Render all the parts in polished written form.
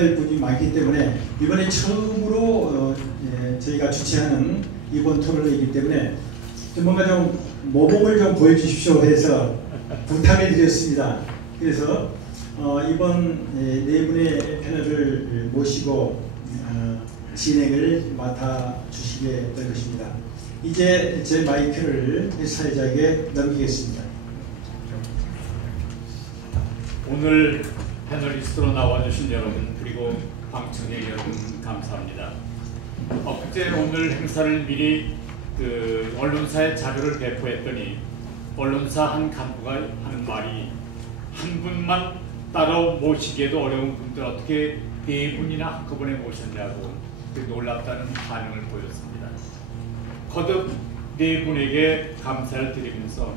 분이 많기 때문에 이번에 처음으로 저희가 주최하는 이번 토론회이기 때문에 좀 뭔가 좀 모범을 좀 보여주십시오 해서 부탁을 드렸습니다. 그래서 이번 네 분의 패널을 모시고 진행을 맡아주시게 될 것입니다. 이제 제 마이크를 사회자에게 넘기겠습니다. 오늘 패널리스트로 나와주신 여러분 그리고 방청객 여러분 감사합니다. 어제 오늘 행사를 미리 언론사에 자료를 배포했더니 언론사 한 간부가 하는 말이 한 분만 따로 모시기에도 어려운 분들 어떻게 네 분이나 한꺼번에 모셨냐고 놀랍다는 반응을 보였습니다. 거듭 네 분에게 감사를 드리면서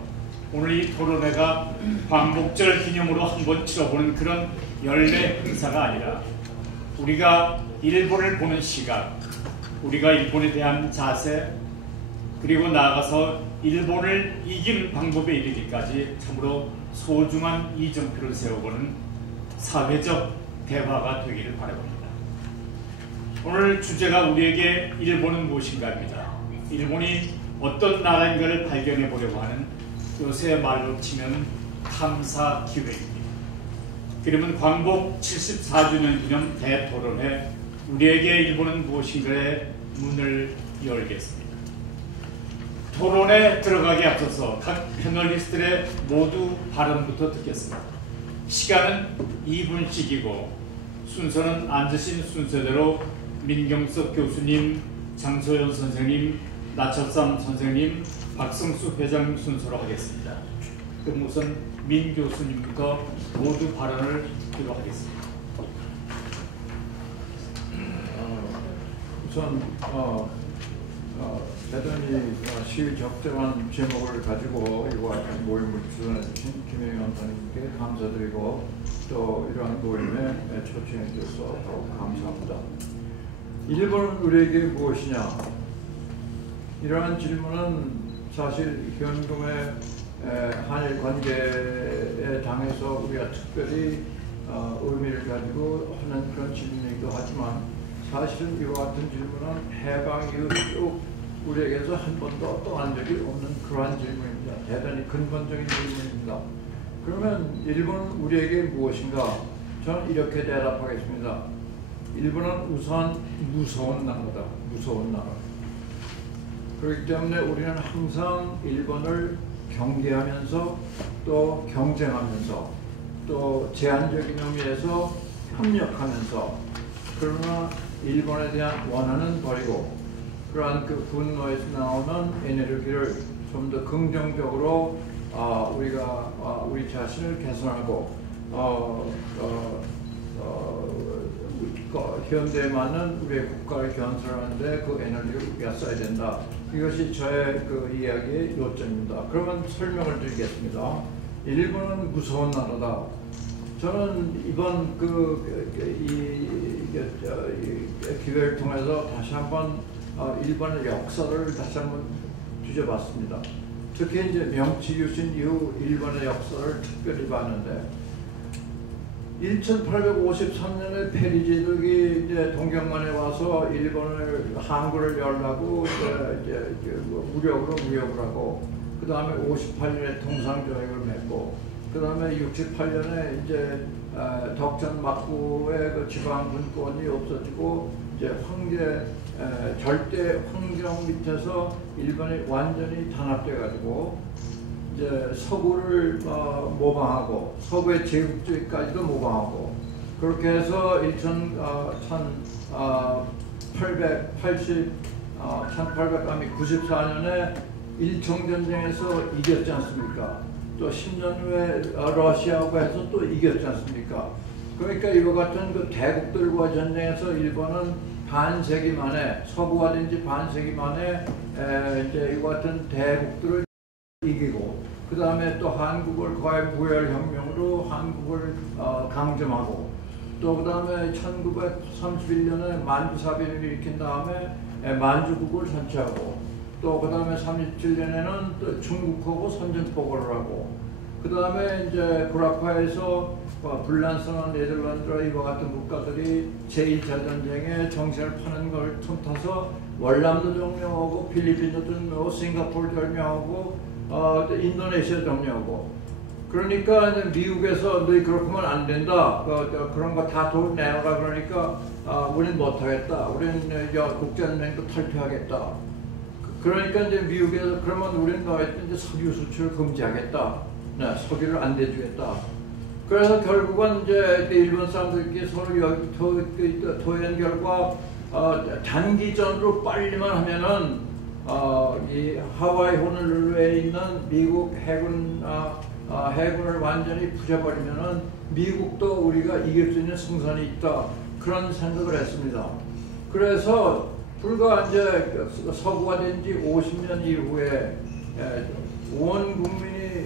오늘 이 토론회가 광복절 기념으로 한번 치러보는 그런 연례 행사가 아니라 우리가 일본을 보는 시각, 우리가 일본에 대한 자세, 그리고 나아가서 일본을 이기는 방법에 이르기까지 참으로 소중한 이정표를 세워보는 사회적 대화가 되기를 바라봅니다. 오늘 주제가 우리에게 일본은 무엇인가입니다. 일본이 어떤 나라인가를 발견해 보려고 하는 요새 말로 치면 탐사 기획입니다. 그러면 광복 74주년 기념 대토론회 우리에게 일본은 무엇인가의 문을 열겠습니다. 토론에 들어가기 앞서서 각 패널리스트의 모두 발언부터 듣겠습니다. 시간은 2분씩이고 순서는 앉으신 순서대로 민경석 교수님, 장소연 선생님, 나철삼 선생님, 박성수 회장 순서로 하겠습니다. 그럼 우선 민 교수님부터 모두 발언을 듣도록 하겠습니다. 우선 대단히 시적절한 제목을 가지고 이와 같은 모임을 주선해주신 김영현 선생님께 감사드리고 또 이러한 모임에 초청해 주셔서 더욱 감사합니다. 일본은 우리에게 무엇이냐? 이러한 질문은 사실 현금의 한일 관계에 당해서 우리가 특별히 의미를 가지고 하는 그런 질문이기도 하지만 사실은 이와 같은 질문은 해방 이후 쭉 우리에게서 한 번도 떠난 적이 없는 그러한 질문입니다. 대단히 근본적인 질문입니다. 그러면 일본은 우리에게 무엇인가? 저는 이렇게 대답하겠습니다. 일본은 우선 무서운 나라다. 무서운 나라. 그렇기 때문에 우리는 항상 일본을 경계하면서 또 경쟁하면서 또 제한적인 의미에서 협력하면서 그러나 일본에 대한 원한은 버리고 그러한 그 분노에서 나오는 에너지를 좀 더 긍정적으로 우리가 우리 자신을 개선하고 현대에 맞는 우리의 국가를 건설하는데 그 에너지를 우리가 써야 된다. 이것이 저의 그 이야기의 요점입니다. 그러면 설명을 드리겠습니다. 일본은 무서운 나라다. 저는 이번 기회를 통해서 다시 한번 일본의 역사를 다시 한번 뒤져봤습니다. 특히 이제 명치 유신 이후 일본의 역사를 특별히 봤는데 1853년에 페리제독이 이제 동경만에 와서 한국을 열라고 이제 무역을 하고 그 다음에 58년에 통상조약을 맺고 그 다음에 68년에 이제 덕천 막부의 그 지방 분권이 없어지고 이제 절대 황정 밑에서 일본이 완전히 단합돼 가지고 이제 서구를 모방하고 서구의 제국주의까지도 모방하고 그렇게 해서 1894년에 일청전쟁에서 이겼지 않습니까? 또 10년 후에 러시아하고 해서 또 이겼지 않습니까? 그러니까 이와 같은 그 대국들과 전쟁에서 일본은 반세기 만에 서구가 된 지 반세기 만에 이제 이와 같은 대국들을 이기고 그 다음에 또 한국을 거의 무혈혁명으로 한국을 강점하고 또 그 다음에 1931년에 만주사변을 일으킨 다음에 만주국을 선취하고 또 그 다음에 37년에는 또 중국하고 선전포고를 하고 그 다음에 이제 구라파에서 불란서나 네덜란드나 이와 같은 국가들이 제1차 전쟁에 정신을 파는 걸 틈타서 월남도 점령하고 필리핀도 점령하고 싱가포르 점령하고 인도네시아 점령하고 그러니까 미국에서 너희 그렇게 하면 안 된다. 그런 거 다 돈 내놔라 그러니까 우리는 못하겠다. 우리는 국제연맹도 탈퇴하겠다. 그러니까 이제 미국에서 그러면 우리는 이제 석유 수출을 금지하겠다. 네, 석유를 안 대주겠다. 그래서 결국은 이제 일본 사람들끼리 서로 여기 토의한 결과 단기전으로 빨리만 하면은 이 하와이 호놀룰루에 있는 미국 해군을 완전히 부셔버리면은 미국도 우리가 이길 수 있는 승산이 있다. 그런 생각을 했습니다. 그래서 불과 이제 서구가 된 지 50년 이후에 온 국민이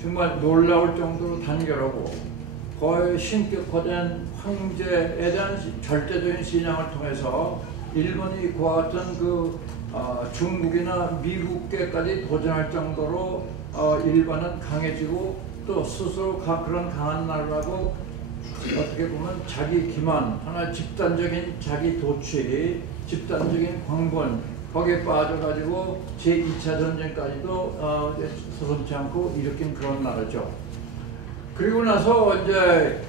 정말 놀라울 정도로 단결하고 거의 신격화된 황제에 대한 절대적인 신앙을 통해서 일본이 그와 같은 중국이나 미국계까지 도전할 정도로 일본은 강해지고 또 스스로 그런 강한 나라라고 어떻게 보면 자기 기만, 하나 집단적인 자기 도취, 집단적인 광분 거기에 빠져가지고 제2차 전쟁까지도 서슴지 않고 일으킨 그런 나라죠. 그리고 나서 이제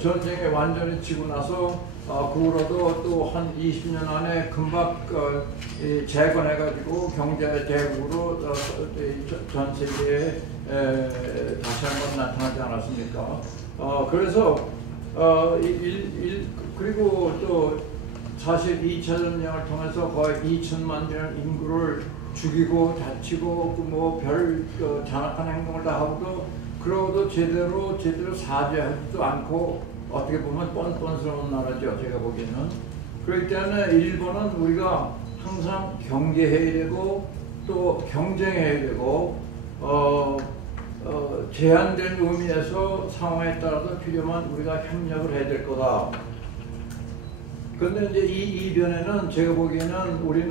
전쟁에 완전히 지고 나서 그 후로도 또 한 20년 안에 금방 재건해가지고 경제 대국으로 전 세계에 다시 한번 나타나지 않았습니까? 그래서 그리고 또 사실 2차 전쟁을 통해서 거의 2천만 명 인구를 죽이고 다치고 별 잔악한 행동을 다 하고도 그러고도 제대로 사죄하지도 않고 어떻게 보면 뻔뻔스러운 나라죠. 제가 보기에는. 그렇기 때문에 일본은 우리가 항상 경계해야 되고 또 경쟁해야 되고 제한된 의미에서 상황에 따라서 필요한 우리가 협력을 해야 될 거다. 그런데 이제 이 이변에는 제가 보기에는 우리는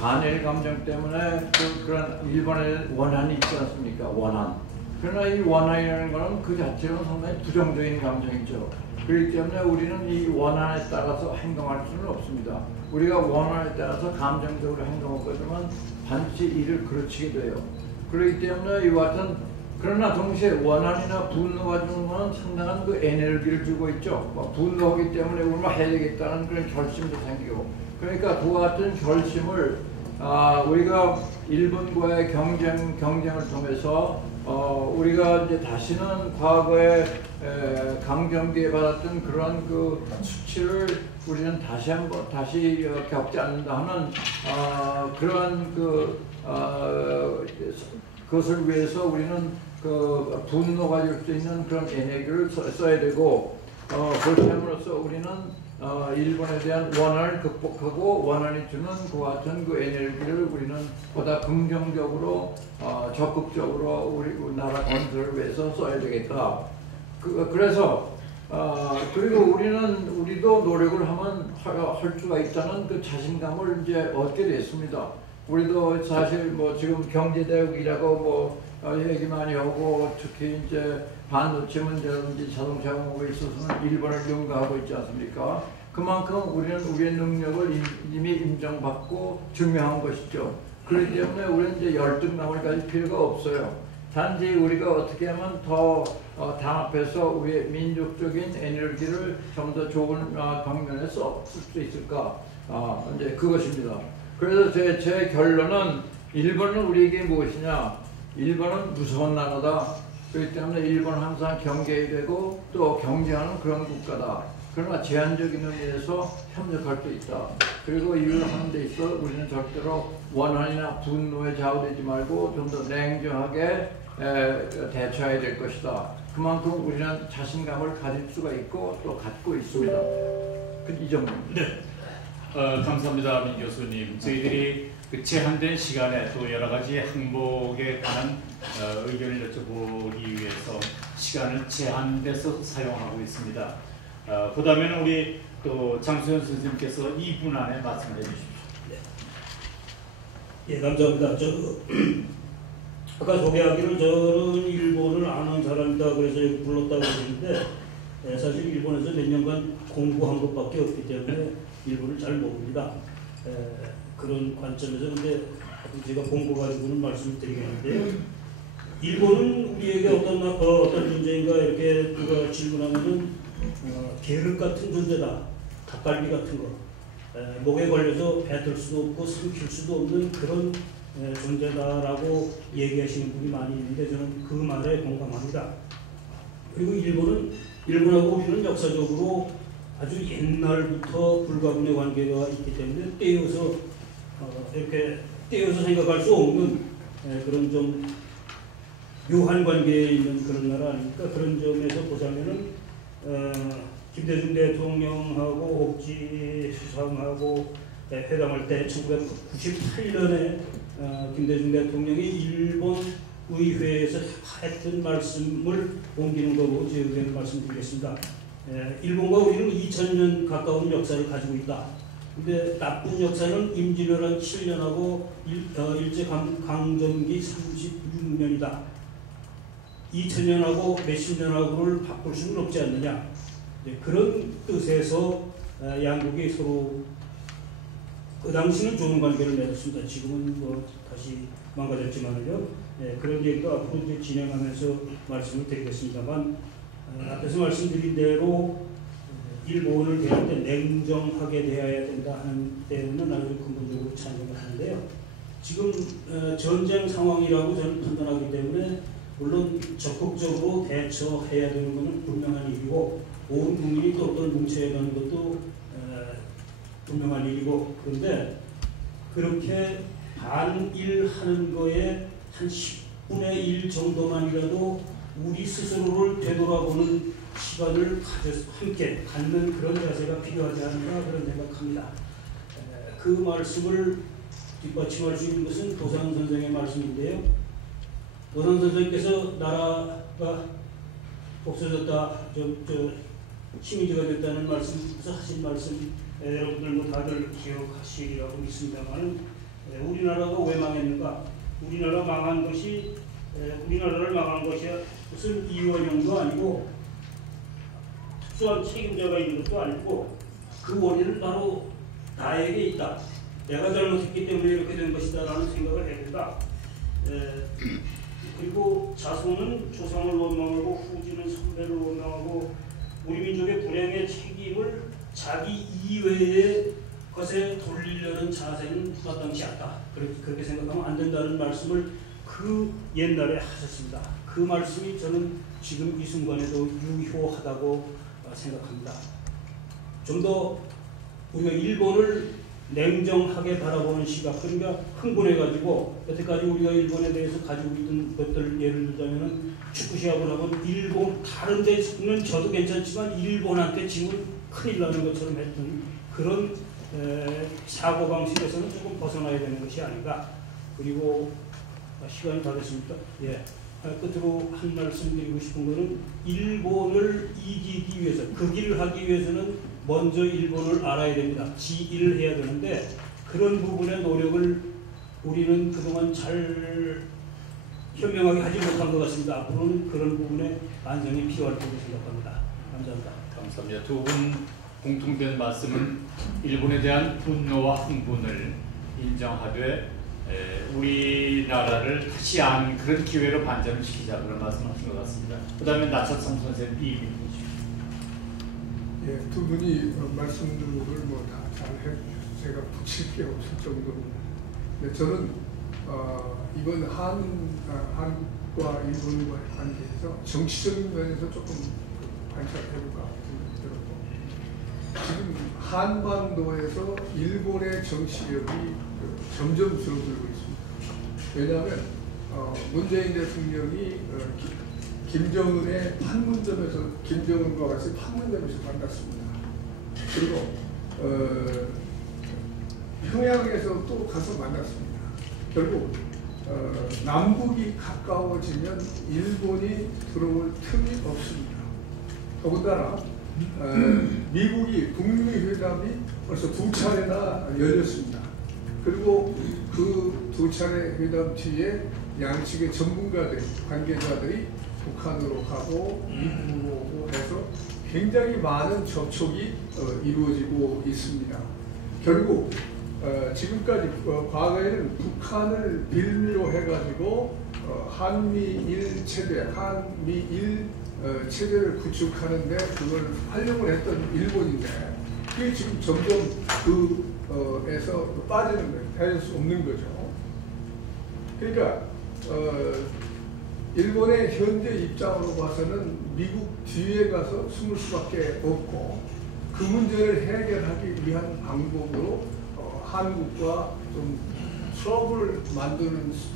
반일 감정 때문에 그런 일본의 원한이 있지 않습니까? 원한. 그러나 이 원한이라는 것은 그 자체로 상당히 부정적인 감정이죠. 그렇기 때문에 우리는 이 원한에 따라서 행동할 수는 없습니다. 우리가 원한에 따라서 감정적으로 행동할 거지만 반드시 이를 그르치게 돼요. 그렇기 때문에 이와 같은 그러나 동시에 원한이나 분노가 주는 것은 상당한 에너지를 주고 있죠. 분노하기 때문에 우리가 해야 되겠다는 그런 결심도 생기고 그러니까 그와 같은 결심을 우리가 일본과의 경쟁을 통해서 우리가 이제 다시는 과거에 강점기에 받았던 그런 수치를 우리는 다시 겪지 않는다 하는 그러한 그것을 위해서 우리는 분노가 줄 수 있는 그런 에너지를 써야 되고 그렇게 함으로써 우리는 일본에 대한 원한을 극복하고 원한이 주는 그와 같은 에너지를 우리는 보다 긍정적으로 적극적으로 우리 나라 건설을 위해서 써야 되겠다. 그래서 그리고 우리도 노력을 하면 할 수가 있다는 그 자신감을 이제 얻게 됐습니다. 우리도 사실 지금 경제대국이라고 얘기 많이 하고 특히 이제 반도체 문제라든지 자동차 공업에 있어서는 일본을 능가하고 있지 않습니까? 그만큼 우리는 우리의 능력을 이미 인정받고 증명한 것이죠. 그렇기 때문에 우리는 이제 열등감을 가질 필요가 없어요. 단지 우리가 어떻게 하면 더 단합해서 우리의 민족적인 에너지를 좀 더 좋은 방면에 쓸 수 있을까? 이제 그것입니다. 그래서 제 결론은 일본은 우리에게 무엇이냐? 일본은 무서운 나라다. 그렇기 때문에 일본은 항상 경계해야 되고 또 경쟁하는 그런 국가다. 그러나 제한적인 의미에서 협력할 수 있다. 그리고 이를 하는 데 있어 우리는 절대로 원한이나 분노에 좌우되지 말고 좀 더 냉정하게 대처해야 될 것이다. 그만큼 우리는 자신감을 가질 수가 있고 또 갖고 있습니다. 이 정도입니다. 네. 감사합니다, 민 교수님. 저희들이 제한된 시간에 또 여러 가지 항목에 관한 의견을 여쭤보기 위해서 시간을 제한돼서 사용하고 있습니다. 그다음에는 우리 또 장수현 선생님께서 2분 안에 말씀해 주십시오. 예, 감사합니다. 아까 소개하기로 저는 일본을 아는 사람이다 그래서 여기 불렀다고 그러는데 사실 일본에서 몇 년간 공부한 것밖에 없기 때문에 일본을 잘 모릅니다. 그런 관점에서 근데 제가 본 거 가지고는 말씀을 드리겠는데요. 일본은 우리에게 어떤 존재인가 이렇게 누가 질문하면은 계륵 같은 존재다, 닭갈비 같은 거, 목에 걸려서 뱉을 수도 없고 삼킬 수도 없는 그런 존재다라고 얘기하시는 분이 많이 있는데 저는 그 말에 공감합니다. 그리고 일본하고 우리는 역사적으로 아주 옛날부터 불가분의 관계가 있기 때문에 이렇게 떼어서 생각할 수 없는 그런 좀 묘한 관계에 있는 그런 나라 아닙니까? 그런 점에서 보자면은 김대중 대통령하고 옥지 수상하고 회담할 때 1998년에 김대중 대통령이 일본 의회에서 했던 말씀을 옮기는 거고 제 의견을 말씀드리겠습니다. 일본과 우리는 2000년 가까운 역사를 가지고 있다. 근데 나쁜 역사는 임진왜란 7년하고 일제강점기 36년이다. 2000년하고 몇십 년하고를 바꿀 수는 없지 않느냐. 그런 뜻에서 양국이 서로 그 당시는 좋은 관계를 맺었습니다. 지금은 뭐 다시 망가졌지만요. 그런 얘기도 앞으로 이제 진행하면서 말씀을 드리겠습니다만 앞에서 말씀드린 대로 일본을 대할 때 냉정하게 대해야 된다 하는 데는 아주 근본적으로 찬성을 하는데요. 지금 전쟁 상황이라고 저는 판단하기 때문에 물론 적극적으로 대처해야 되는 것은 분명한 일이고 온 국민이 또 어떤 뭉쳐야 되는 것도 분명한 일이고 그런데 그렇게 반일하는 거에 한 10분의 1 정도만이라도 우리 스스로를 되돌아보는 시간을 함께 갖는 그런 자세가 필요하지 않나 그런 생각합니다. 그 말씀을 뒷받침할 수 있는 것은 도산 선생의 말씀인데요. 도산 선생께서 나라가 없어졌다, 식민지가 됐다는 말씀에서 하신 말씀 여러분들 뭐 다들 기억하시리라고 믿습니다만 우리나라가 왜 망했는가? 우리나라를 망한 것이 무슨 이원영도 아니고 특수한 책임자가 있는 것도 아니고 그 원인은 바로 나에게 있다. 내가 잘못했기 때문에 이렇게 된 것이다 라는 생각을 해야 된다. 그리고 자손은 조상을 원망하고 후지는 선배를 원망하고 우리 민족의 불행의 책임을 자기 이외의 것에 돌리려는 자세는 마땅치 않다. 그렇게 생각하면 안 된다는 말씀을 그 옛날에 하셨습니다. 그 말씀이 저는 지금 이 순간에도 유효하다고 생각합니다. 좀 더 우리가 일본을 냉정하게 바라보는 시각, 그러니까 흥분해가지고 여태까지 우리가 일본에 대해서 가지고 있던 것들 예를 들자면은 축구 시합을 하면 일본 다른 데는 져도 괜찮지만 일본한테 지면 큰일 나는 것처럼 했던 그런 사고 방식에서는 조금 벗어나야 되는 것이 아닌가. 그리고 시간이 다 됐습니까? 예. 끝으로 한 말씀 드리고 싶은 것은 일본을 이기기 위해서, 그 길을 하기 위해서는 먼저 일본을 알아야 됩니다. 지일을 해야 되는데 그런 부분의 노력을 우리는 그동안 잘 현명하게 하지 못한 것 같습니다. 앞으로는 그런 부분에 반성이 필요할 거라고 생각합니다. 감사합니다. 감사합니다. 두 분 공통된 말씀은 일본에 대한 분노와 흥분을 인정하되 우리나라를 다시 아는 그런 기회로 반전을 시키자 그런 말씀하신 것 같습니다. 그 다음에 나철성 선생님 비밀 보시죠. 예, 두 분이 말씀들을 뭐 다 잘 해주셔서 제가 붙일 게 없을 정도입니다. 근데 저는 이번 한국과 일본과의 관계에서 정치적인 면에서 조금 관찰해볼까 생각이 들었고 지금 한반도에서 일본의 정치력이 점점 줄어들고 있습니다. 왜냐하면 문재인 대통령이 김정은의 판문점에서 김정은과 같이 판문점에서 만났습니다. 그리고 평양에서 또 가서 만났습니다. 결국 남북이 가까워지면 일본이 들어올 틈이 없습니다. 더군다나 미국이 북미 회담이 벌써 2차례나 열렸습니다. 그리고 그 두 차례 회담 뒤에 양측의 전문가들, 관계자들이 북한으로 가고 미국으로 오고 해서 굉장히 많은 접촉이 이루어지고 있습니다. 결국 지금까지 과거에는 북한을 빌미로 해가지고 한미일 체제, 한미일 체제를 구축하는데 그걸 활용을 했던 일본인데 그게 지금 점점 그에서 빠지는 거예요. 할 수 없는 거죠. 그러니까 일본의 현재 입장으로 봐서는 미국 뒤에 가서 숨을 수밖에 없고 그 문제를 해결하기 위한 방법으로 한국과 좀 트러블을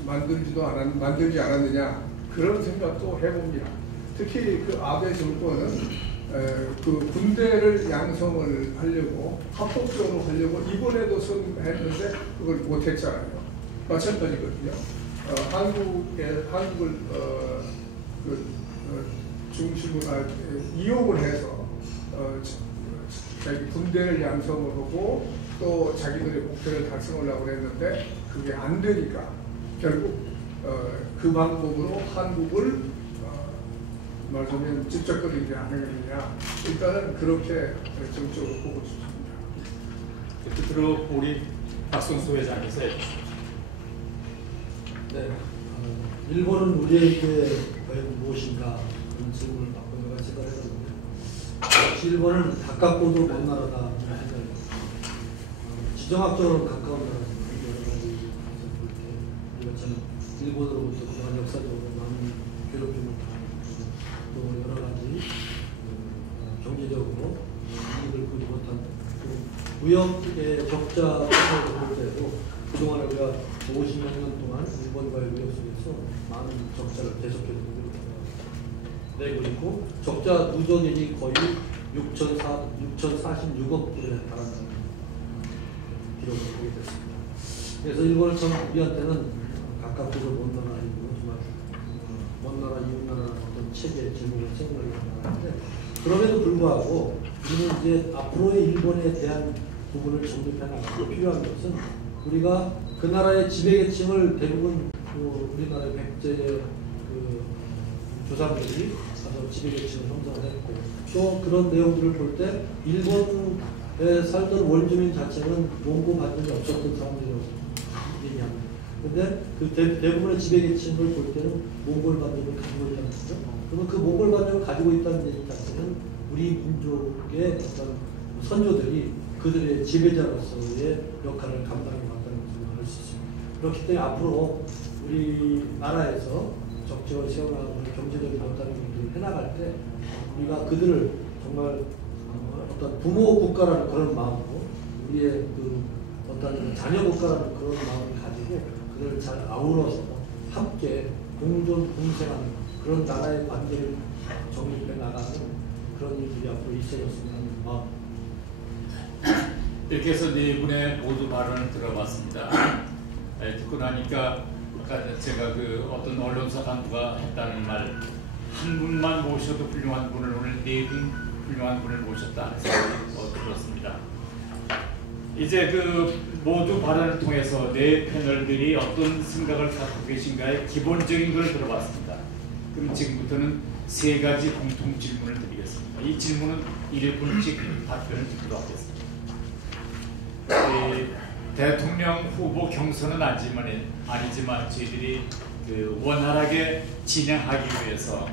만들지 않았느냐 그런 생각도 해봅니다. 특히 그 아베 정권은 그 군대를 양성을 하려고 합법적으로 하려고 이번에도 선했는데 그걸 못했잖아요. 마찬가지거든요. 한국을 중심으로 이용을 해서 자기 군대를 양성을 하고 또 자기들의 목표를 달성하려고 했는데 그게 안 되니까 결국 그 방법으로 한국을 말하자면 집적거리지 않느냐 일단은 그렇게 정적으로 보고 싶습니다. 끝으로 우리 박성수 회장께서 해주십시오. 네, 일본은 우리에게 과연 무엇인가 그런 질문을 받고 내가 생각을 해봤는데 일본은 가깝고도 먼 나라다 하는 지정학적으로 가까운 나라입니다. 여러 가지 우리가 참 일본으로부터 그동안 역사적으로 많은 괴롭힘을 당하고 또 여러 가지 경제적으로 이익을 보지 못한 또 무역의 적자를 볼 때도 그동안 우리가 50몇 년 동안 일본과의 무역 속에서 많은 적자를 계속해서 내고 있고 적자 누적액이 거의 6,046억 불에 달한다는 기록을 보게 됐습니다. 그래서 일본은 참 우리한테는 가깝고도 먼 나라이고 정말 먼 나라 이웃 나라 어떤 체계 질문을 생각하는 나라인데 그럼에도 불구하고 우리는 이제 앞으로의 일본에 대한 부분을 정립해 나가고 필요한 것은 우리가 그 나라의 지배계층을 대부분 우리나라의 백제의 조상들이 가서 지배계층을 형성을 했고 또 그런 내용들을 볼 때 일본에 살던 원주민 자체는 몽고 반전이 없었던 사람들이라고 얘기합니다. 그런데 그 대부분의 지배계층을 볼 때는 몽골 반전을 가지고 있다는 거죠. 그러면 그 몽골 반전을 가지고 있다는 얘기 자체는 우리 민족의 어떤 선조들이 그들의 지배자로서의 역할을 감당해 왔다는 것을 알 수 있습니다. 그렇기 때문에 앞으로 우리나라에서 적적을 세워나가고 경제적인 발달을 해나갈 때 우리가 그들을 정말 어떤 부모 국가라는 그런 마음으로 우리의 그 어떤 자녀 국가라는 그런 마음을 가지고 그들을 잘 아우러서 함께 공존 공생하는 그런 나라의 관계를 정립해 나가는 그런 일들이 앞으로 있어졌으면 하는 마음. 이렇게 해서 네 분의 모두 발언을 들어봤습니다. 듣고 나니까 제가 그 어떤 언론사 간부가 했다는 말, 한 분만 모셔도 훌륭한 분을 오늘 네 분 훌륭한 분을 모셨다 하는 생각이 들었습니다. 이제 그 모두 발언을 통해서 네 패널들이 어떤 생각을 갖고 계신가의 기본적인 걸 들어봤습니다. 그럼 지금부터는 세 가지 공통 질문을 드리겠습니다. 이 질문은 1분씩 답변을 듣도록 하겠습니다. 대통령 후보 경선은 아니지만 저희들이 그 원활하게 진행하기 위해서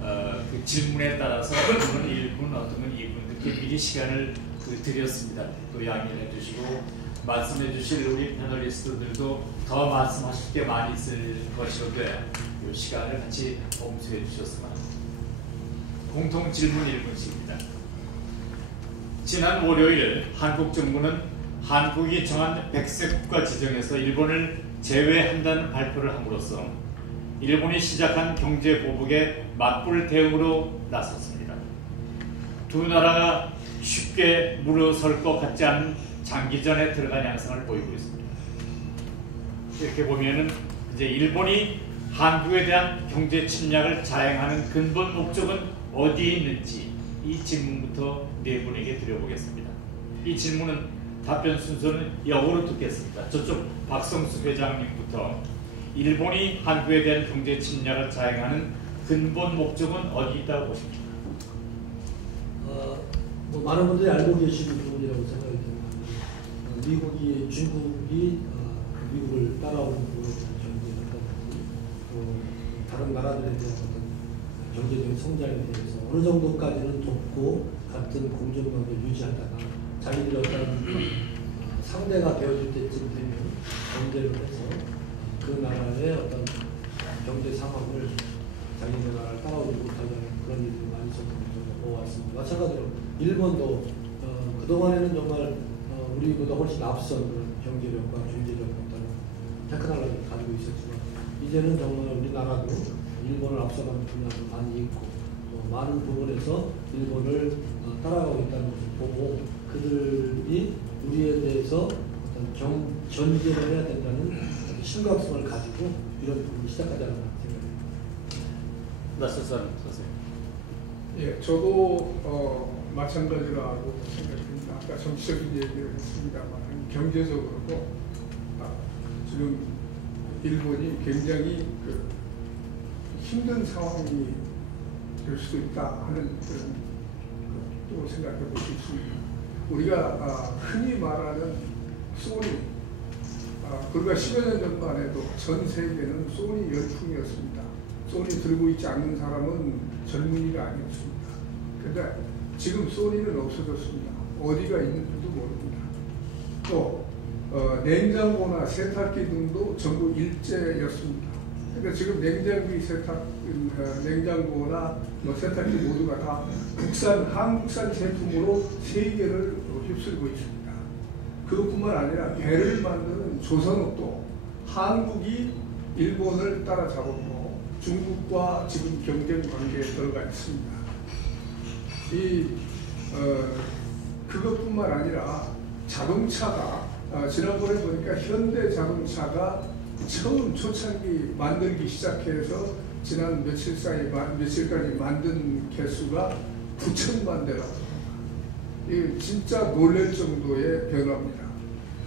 그 질문에 따라서 어떤 건 1분, 어떤 건 2분 이렇게 미리 시간을 드렸습니다. 또 양해해 주시고 말씀해 주실 우리 패널리스트들도 더 말씀하실 게 많이 있을 것이어도 이 시간을 같이 엄수해 주셨으면 합니다. 공통 질문 1분씩입니다. 지난 월요일 한국 정부는 한국이 정한 백색 국가 지정에서 일본을 제외한다는 발표를 함으로써 일본이 시작한 경제 보복에 맞불 대응으로 나섰습니다. 두 나라가 쉽게 물러설 것 같지 않은 장기전에 들어간 양상을 보이고 있습니다. 이렇게 보면은 이제 일본이 한국에 대한 경제 침략을 자행하는 근본 목적은 어디에 있는지 이 질문부터 네 분에게 드려보겠습니다. 이 질문은 답변 순서는 역으로 듣겠습니다. 저쪽 박성수 회장님부터 일본이 한국에 대한 경제 침략을 자행하는 근본 목적은 어디 있다고 보십니까? 뭐 많은 분들이 알고 계시는 부분이라고 생각이 듭니다. 미국이 중국이 미국을 따라오는 부분에 대한 견제라든지 다른 나라들에 대한 어떤 경제적인 성장에 대해서 어느 정도까지는 돕고 같은 공정관계를 유지하다가 자기들이 어떤 상대가 되어질 때쯤 되면 경제를 해서 그 나라의 어떤 경제 상황을 자기네 나라를 따라오지 못하는 그런 일들이 많이 있었던 마찬가지로 일본도 그동안에는 정말 우리보다 훨씬 앞선 그런 경제력과 경제력 어떤 테크놀로지를 가지고 있었지만 이제는 정말 우리나라도 일본을 앞서가는 분야도 많이 있고 또 많은 부분에서 일본을 따라가고 있다는 것을 보고 그들이 우리에 대해서 어떤 견제를 해야 된다는 심각성을 가지고 이런 부분을 시작하지 않았나 생각합니다. 나설산 선생님. 예, 저도 마찬가지라고 생각합니다. 아까 정치적인 얘기를 했습니다만 경제적으로도 지금 일본이 굉장히 힘든 상황이 될 수도 있다 하는 그런 또 생각해 볼 수 있습니다. 우리가 흔히 말하는 소니, 불과 10여 년 전만 해도 전 세계는 소니 열풍이었습니다. 소니 들고 있지 않는 사람은 젊은이가 아니었습니다. 그런데 지금 소니는 없어졌습니다. 어디가 있는지도 모릅니다. 또 냉장고나 세탁기 등도 전부 일제였습니다. 그러니까 지금 냉장고나 세탁기 모두가 다 한국산 제품으로 세계를 휩쓸고 있습니다. 그것뿐만 아니라 배를 만드는 조선업도 한국이 일본을 따라잡았고 중국과 지금 경쟁 관계에 들어가 있습니다. 그것뿐만 아니라 자동차가 지난번에 보니까 현대 자동차가 처음 초창기 만들기 시작해서 지난 며칠까지 만든 개수가 9,000만 대라고 합니다. 진짜 놀랄 정도의 변화입니다.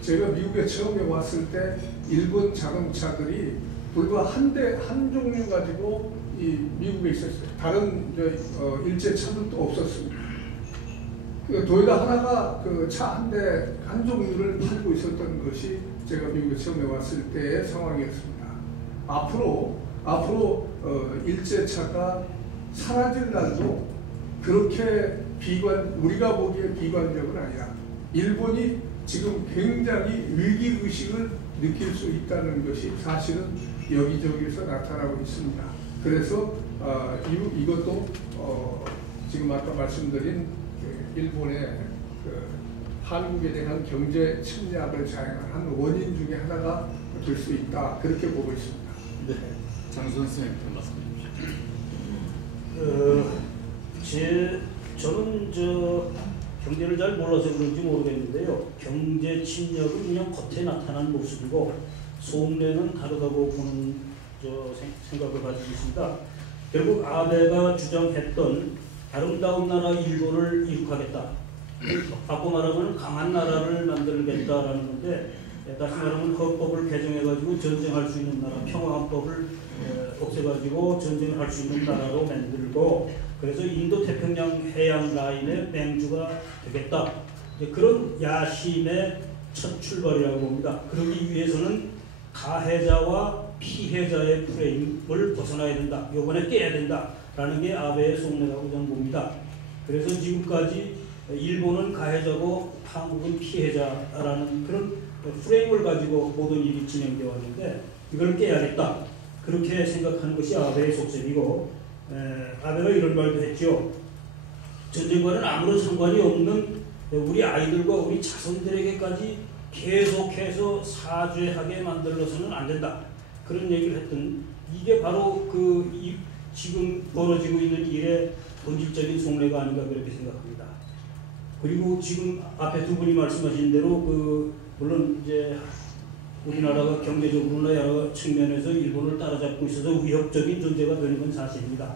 제가 미국에 처음에 왔을 때 일본 자동차들이 불과 한 종류 가지고 미국에 있었어요. 다른 일제 차들도 없었습니다. 도요타 하나가 차 한 종류를 팔고 있었던 것이 제가 미국에 처음에 왔을 때의 상황이었습니다. 앞으로 일제차가 사라질 날도 그렇게 우리가 보기에 비관적은 아니라 일본이 지금 굉장히 위기의식을 느낄 수 있다는 것이 사실은 여기저기서 나타나고 있습니다. 그래서 이것도 지금 아까 말씀드린 일본의 한국에 대한 경제 침략을 자행한 원인 중에 하나가 될 수 있다. 그렇게 보고 있습니다. 네. 장 선생님 말씀해 주십시오. 저는 경제를 잘 몰라서 그런지 모르겠는데요. 경제 침략은 그냥 겉에 나타난 모습이고 속내는 다르다고 보는 생각을 가지고 있습니다. 결국 아베가 주장했던 아름다운 나라 일본을 이룩하겠다. 바꿔 말하면 강한 나라를 만들겠다라는 건데 다시 말하면 헌법을 개정해가지고 전쟁할 수 있는 나라, 평화헌법을 없애가지고 전쟁을 할 수 있는 나라로 만들고 그래서 인도 태평양 해양 라인의 맹주가 되겠다. 그런 야심의 첫 출발이라고 봅니다. 그러기 위해서는 가해자와 피해자의 프레임을 벗어나야 된다. 이번에 깨야 된다라는 게 아베의 속내라고 저는 봅니다. 그래서 지금까지 일본은 가해자고 한국은 피해자라는 그런 프레임을 가지고 모든 일이 진행되어 왔는데 이걸 깨야겠다. 그렇게 생각하는 것이 아베의 속셈이고 아베가 이런 말도 했죠. 전쟁과는 아무런 상관이 없는 우리 아이들과 우리 자손들에게까지 계속해서 사죄하게 만들어서는 안 된다. 그런 얘기를 했던 이게 바로 지금 벌어지고 있는 일의 본질적인 속내가 아닌가 그렇게 생각합니다. 그리고 지금 앞에 두 분이 말씀하신 대로 물론 이제 우리나라가 경제적으로나 여러 측면에서 일본을 따라잡고 있어서 위협적인 존재가 되는 건 사실입니다.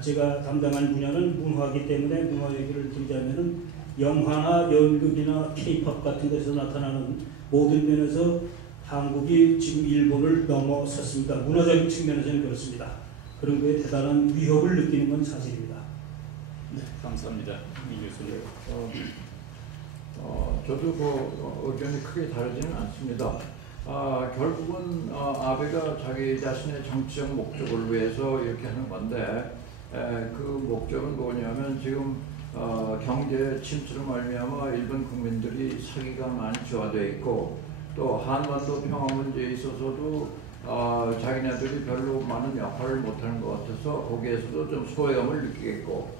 제가 담당한 분야는 문화이기 때문에 문화 얘기를 드리자면은 영화나 연극이나 K-팝 같은 데서 나타나는 모든 면에서 한국이 지금 일본을 넘어섰습니다. 문화적인 측면에서는 그렇습니다. 그런 거에 대단한 위협을 느끼는 건 사실입니다. 네, 감사합니다. 이 교수님. 저도 그 의견이 크게 다르지는 않습니다. 결국은 아베가 자기 자신의 정치적 목적을 위해서 이렇게 하는 건데 그 목적은 뭐냐면 지금 경제 침체로 말미암아 일본 국민들이 사기가 많이 저하되어 있고 또 한반도 평화 문제에 있어서도 자기네들이 별로 많은 역할을 못하는 것 같아서 거기에서도 좀 소외감을 느끼겠고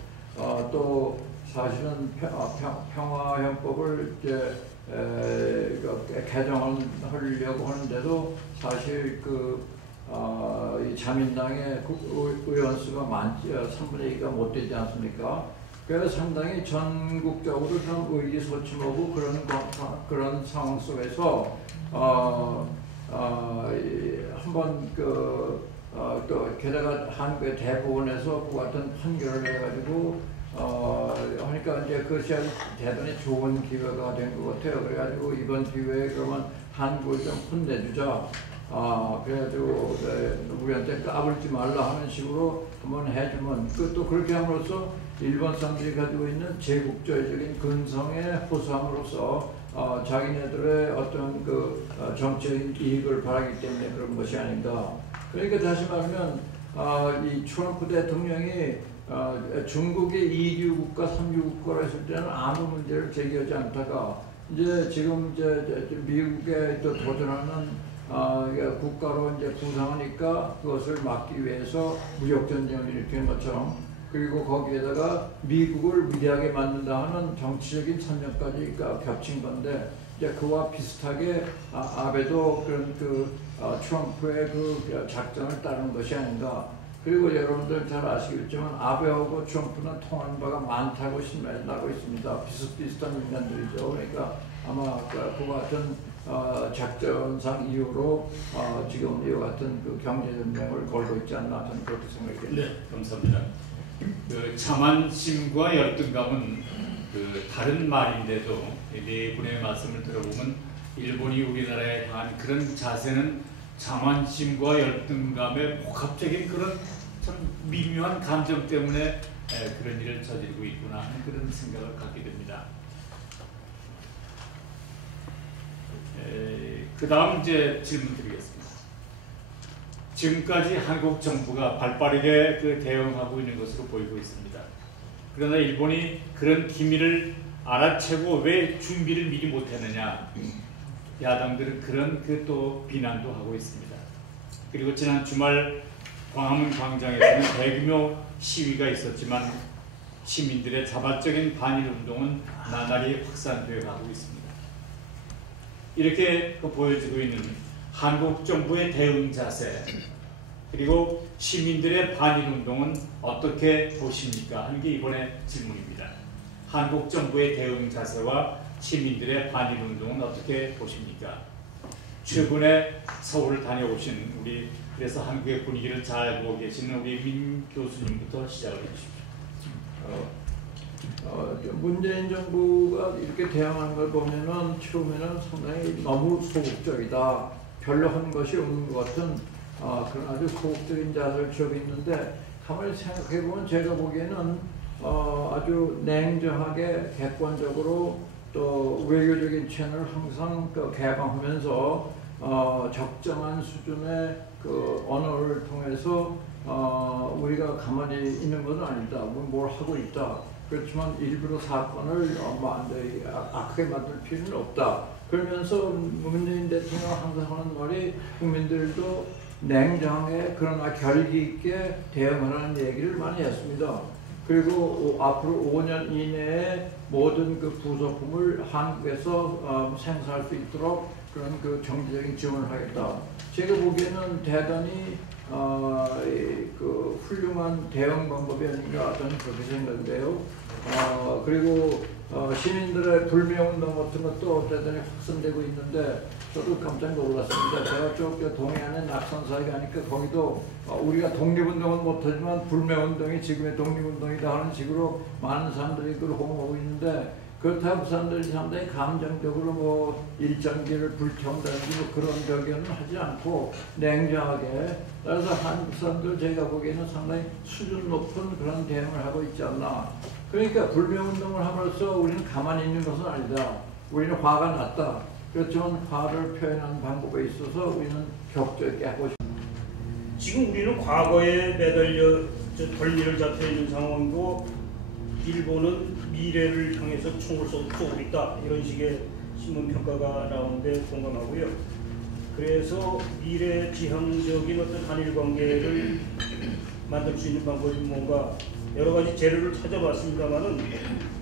또 사실은 평화헌법을 이제 개정하려고 하는데도 사실 이 자민당의 의원 수가 3분의 2가 못 되지 않습니까? 그래서 상당히 전국적으로 좀 의기소침하고 그런 상황 속에서 한번 또 게다가 한국의 대법원에서 그 같은 판결을 해가지고 하니까 이제 그것이 아주 대단히 좋은 기회가 된 것 같아요. 그래가지고 이번 기회에 그러면 한국을 좀 혼내주자. 그래가지고 우리한테 까불지 말라 하는 식으로 한번 해주면 또 그렇게 함으로써 일본 사람들이 가지고 있는 제국주의적인 근성에 호소함으로써 자기네들의 어떤 정치적인 이익을 바라기 때문에 그런 것이 아닌가. 그러니까 다시 말하면 이 트럼프 대통령이 중국이 2류 국가, 3류 국가로 했을 때는 아무 문제를 제기하지 않다가 이제 지금 미국에 또 도전하는 국가로 이제 부상하니까 그것을 막기 위해서 무역 전쟁을 일으키는 것처럼 그리고 거기에다가 미국을 위대하게 만든다 하는 정치적인 선정까지 겹친 건데 이제 그와 비슷하게 아베도 그런 트럼프의 그 작전을 따르는 것이 아닌가. 그리고 여러분들 잘 아시겠지만 아베하고 트럼프는 통한 바가 많다고 신문나고 있습니다. 비슷비슷한 인간들이죠. 그러니까 아마 그와 같은 작전상 이유로 지금 이와 같은 경제 전쟁을 걸고 있지 않나 저는 그렇게 생각합니다. 네, 감사합니다. 자만심과 열등감은 다른 말인데도 네 분의 말씀을 들어보면 일본이 우리나라에 향한 그런 자세는 자만심과 열등감의 복합적인 그런 참 미묘한 감정 때문에 그런 일을 저지르고 있구나 하는 그런 생각을 갖게 됩니다. 그 다음 이제 질문 드리겠습니다. 지금까지 한국 정부가 발빠르게 대응하고 있는 것으로 보이고 있습니다. 그러나 일본이 그런 기미를 알아채고 왜 준비를 미리 못했느냐, 야당들은 그런 또 비난도 하고 있습니다. 그리고 지난 주말 광화문 광장에서는 대규모 시위가 있었지만 시민들의 자발적인 반일 운동은 나날이 확산되어 가고 있습니다. 이렇게 보여지고 있는 한국 정부의 대응 자세 그리고 시민들의 반일 운동은 어떻게 보십니까? 하는 게 이번에 질문입니다. 한국 정부의 대응 자세와 시민들의 반일 운동은 어떻게 보십니까? 최근에 서울을 다녀오신 우리 그래서 한국의 분위기를 잘 보고 계시는 우리 민 교수님부터 시작을 해주십시오. 문재인 정부가 이렇게 대응하는 걸 보면은 처음에는 상당히 너무 소극적이다. 별로 한 것이 없는 것 같은 그런 아주 소극적인 자세를 취하고 있는데 가만히 생각해 보면 제가 보기에는 아주 냉정하게 객관적으로 또 외교적인 채널을 항상 개방하면서 적정한 수준의 언어를 통해서 우리가 가만히 있는 것은 아니다. 뭘 하고 있다. 그렇지만 일부러 사건을 악하게 만들 필요는 없다. 그러면서 문재인 대통령 항상 하는 말이 국민들도 냉정하게 그러나 결기 있게 대응하라는 얘기를 많이 했습니다. 그리고 앞으로 5년 이내에 모든 부속품을 한국에서 생산할 수 있도록 그런 경제적인 지원을 하겠다. 제가 보기에는 대단히 훌륭한 대응 방법이 아닌가 저는 그렇게 생각돼요. 그리고 시민들의 불매운동 같은 것도 대단히 확산되고 있는데 저도 깜짝 놀랐습니다. 제가 쪽 동해안에 낙선사에 가니까 거기도 우리가 독립운동은 못하지만 불매운동이 지금의 독립운동이다 하는 식으로 많은 사람들이 그걸 호응하고 있는데 그렇다고 그 사람들이 상당히 감정적으로 뭐 일정기를 불태운다든지 뭐 그런表現은 하지 않고 냉정하게, 따라서 한국 사람들 제가 보기에는 상당히 수준 높은 그런 대응을 하고 있지 않나. 그러니까 불매운동을 함으로써 우리는 가만히 있는 것은 아니다. 우리는 화가 났다. 그렇지만 화를 표현하는 방법에 있어서 우리는 격조 있게 하고 싶다. 지금 우리는 과거에 매달려 덜미를 잡혀 있는 상황이고, 일본은 미래를 향해서 총을 쏘고 있다, 이런 식의 신문 평가가 나오는데 공감하고요. 그래서 미래지향적인 어떤 한일 관계를 만들 수 있는 방법이 뭔가 여러 가지 재료를 찾아봤습니다만은,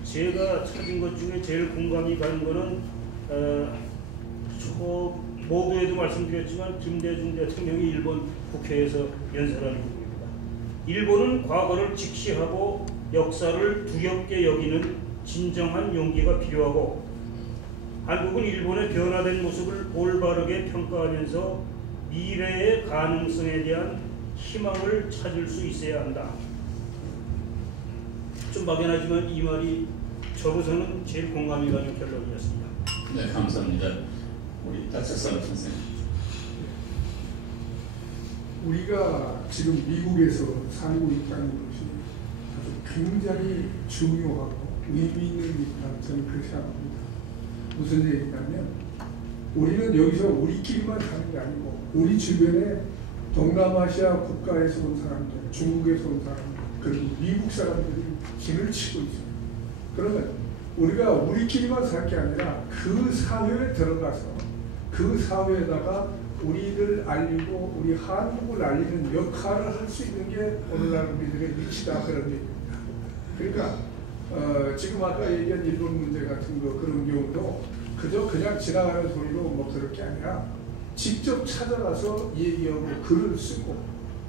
제가 찾은 것 중에 제일 공감이 가는 거는 모두에도 말씀드렸지만 김대중 대통령이 일본 국회에서 연설하는 부분입니다. 일본은 과거를 직시하고 역사를 두렵게 여기는 진정한 용기가 필요하고, 한국은 일본의 변화된 모습을 올바르게 평가하면서 미래의 가능성에 대한 희망을 찾을 수 있어야 한다. 좀 막연하지만 이 말이 저로서는 제일 공감이 가는 결론이었습니다. 네, 감사합니다. 우리 딱삭사람 선생님. 우리가 지금 미국에서 살고 있다는 것이 아주 굉장히 중요하고 의미 있는 일이라고 저는 그렇게 생각합니다. 무슨 얘기냐면, 우리는 여기서 우리끼리만 사는 게 아니고 우리 주변에 동남아시아 국가에서 온 사람들, 중국에서 온 사람들, 그리고 미국 사람들이 길을 치고 있어요. 그러면 우리가 우리끼리만 살 게 아니라 그 사회에 들어가서 그 사회에다가 우리를 알리고 우리 한국을 알리는 역할을 할 수 있는 게 오늘날 우리들의 위치다, 그런 얘기입니다. 그러니까 지금 아까 얘기한 일본 문제 같은 거, 그런 경우도 그냥 지나가는 소리로 뭐 그럴 게 아니라 직접 찾아가서 얘기하고 글을 쓰고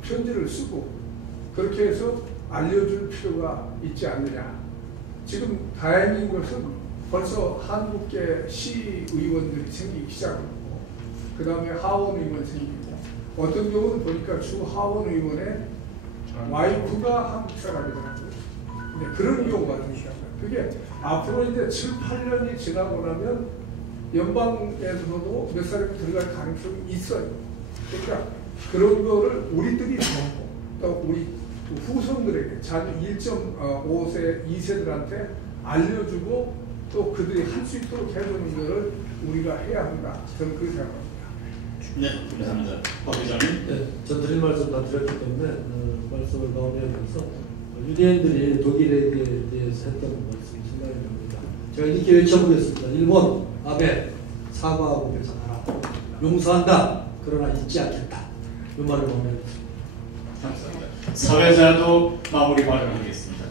편지를 쓰고 그렇게 해서 알려줄 필요가 있지 않느냐. 지금 다행인 것은 벌써 한국계 시의원들이 생기기 시작했고, 그 다음에 하원의원 생기고, 어떤 경우는 보니까 주 하원의원의 와이프가 한국 사람이더라고요. 근데 그런 경우가 생기잖아요. 그게 앞으로 이제 7, 8년이 지나고 나면 연방에서도 몇 사람이 들어갈 가능성이 있어요. 그러니까 그런 거를 우리들이 보고 또 우리 후손들에게 자녀 1.5세, 2세들한테 알려주고 또 그들이 할 수 있도록 해주는 것을 우리가 해야 한다. 저는 그렇게 생각합니다. 네, 감사합니다. 박 회장님. 네, 전 드릴 말씀 다 드렸기 때문에 말씀을 마무리하면서 유대인들이 독일에게 대해서 했던 말씀이 생각이 납니다. 제가 이렇게 외쳐보겠습니다. 일본, 아베, 사과하고 배상하라. 용서한다. 그러나 잊지 않겠다. 이 말을 마무리하겠습니다. 감사합니다. 사회자도 마무리 발언하겠습니다.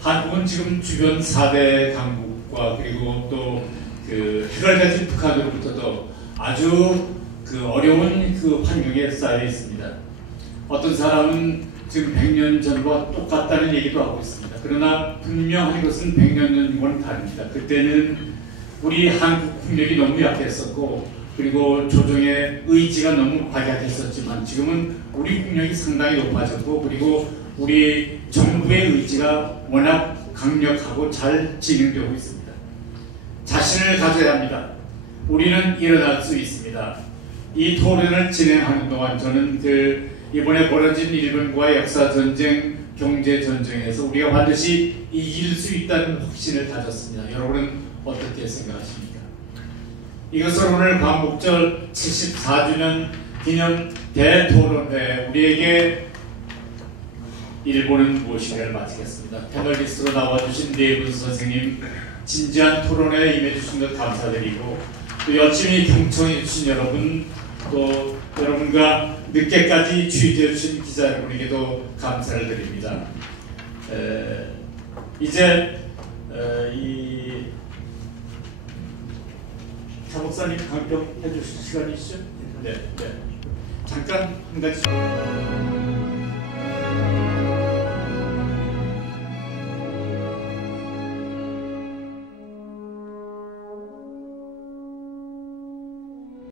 한국은 지금 주변 4대 강국과 그리고 또 그 핵을 가진 북한으로부터도 아주 그 어려운 그 환경에 쌓여 있습니다. 어떤 사람은 지금 100년 전과 똑같다는 얘기도 하고 있습니다. 그러나 분명한 것은 100년 전과는 다릅니다. 그때는 우리 한국 국력이 너무 약했었고, 그리고 조정의 의지가 너무 박약했었지만 지금은 우리 국력이 상당히 높아졌고, 그리고 우리 정부의 의지가 워낙 강력하고 잘 진행되고 있습니다. 자신을 가져야 합니다. 우리는 일어날 수 있습니다. 이 토론을 진행하는 동안 저는 이번에 벌어진 일본과의 역사 전쟁, 경제 전쟁에서 우리가 반드시 이길 수 있다는 확신을 가졌습니다. 여러분은 어떻게 생각하십니까? 이것을 오늘 광복절 74주년 기념 대토론회 우리에게 일본은 무엇인가를 마치겠습니다. 패널리스트로 나와주신 네 분 선생님 진지한 토론회에 임해주신 것 감사드리고, 또 열심히 경청해주신 여러분, 또 여러분과 늦게까지 취재해주신 기자 여러분에게도 감사를 드립니다. 이제 이 차 목사님 강평해 주실 시간이시죠? 네. 잠깐 한 가지.